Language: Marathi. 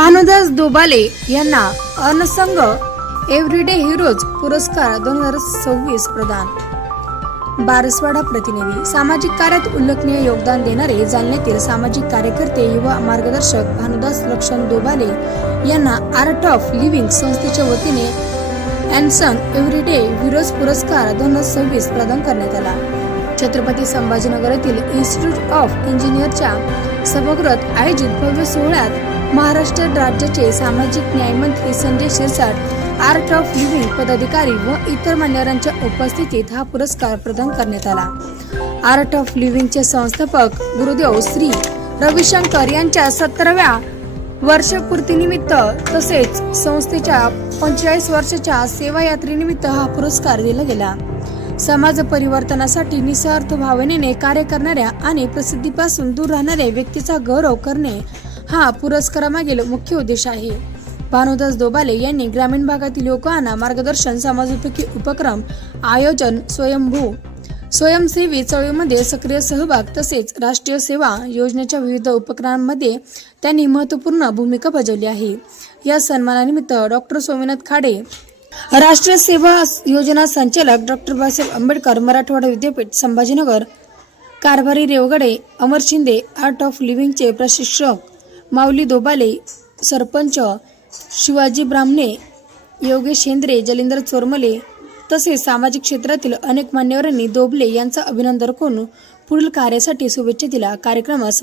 भानुदास दोबाले यांना अनसंग एव्हरीडे हिरोज पुरस्कार 2026 प्रदान। बारसवाडा प्रतिनिधी। सामाजिक कार्यात उल्लेखनीय योगदान देणारे जालन्यातील सामाजिक कार्यकर्ते युवा मार्गदर्शक भानुदास लक्ष्मण दोबाले यांना आर्ट ऑफ लिव्हिंग संस्थेच्या वतीने अनसंग एव्हरीडे हिरोज पुरस्कार 2026 प्रदान करण्यात आला। छत्रपती संभाजीनगर येथील इन्स्टिट्यूट ऑफ इंजिनियरच्या सभागृहात आयोजित भव्य सोहळ्यात महाराष्ट्र राज्याचे सामाजिक न्याय मंत्री Sanjay Shirsat, art of living पदाधिकारी व इतर मान्यवरांच्या उपस्थितीत हा पुरस्कार प्रदान करण्यात आला। आर्ट ऑफ लिव्हिंगचे संस्थापक गुरुदेव श्री रविशंकर यांच्या 17व्या वर्षपूर्तीनिमित्त तसेच संस्थेच्या 45 वर्षाच्या सेवा यात्रेनिमित्त हा पुरस्कार दिला गेला। समाज परिवर्तनासाठी निस्वार्थ भावनेने कार्य करणाऱ्या आणि प्रसिद्धीपासून दूर राहणाऱ्या व्यक्तीचा गौरव करणे हा पुरस्कारामागील मुख्य उद्देश आहे। भानुदास दोबाले यांनी ग्रामीण भागातील लोकांना मार्गदर्शन, समाजोपयोगी उपक्रम आयोजन, स्वयंसेवी चळवळीमध्ये सक्रिय सहभाग तसेच राष्ट्रीय सेवा योजनेच्या विविध उपक्रमांमध्ये त्यांनी महत्त्वपूर्ण भूमिका बजावली आहे। या सन्मानानिमित्त डॉक्टर स्वामीनाथ खाडे, राष्ट्रीय सेवा योजना संचालक डॉक्टर बाबासाहेब आंबेडकर मराठवाडा विद्यापीठ संभाजीनगर, कारभारी रेवगडे, अमर शिंदे, आर्ट ऑफ लिव्हिंगचे प्रशिक्षक माऊली दोबाले, सरपंच शिवाजी ब्राह्मणे, योगेश हेंद्रे, जलिंदर चोरमले तसेच सामाजिक क्षेत्रातील अनेक मान्यवरांनी दोबले यांचा अभिनंदन करून पुढील कार्यासाठी शुभेच्छा दिल्या। कार्यक्रमास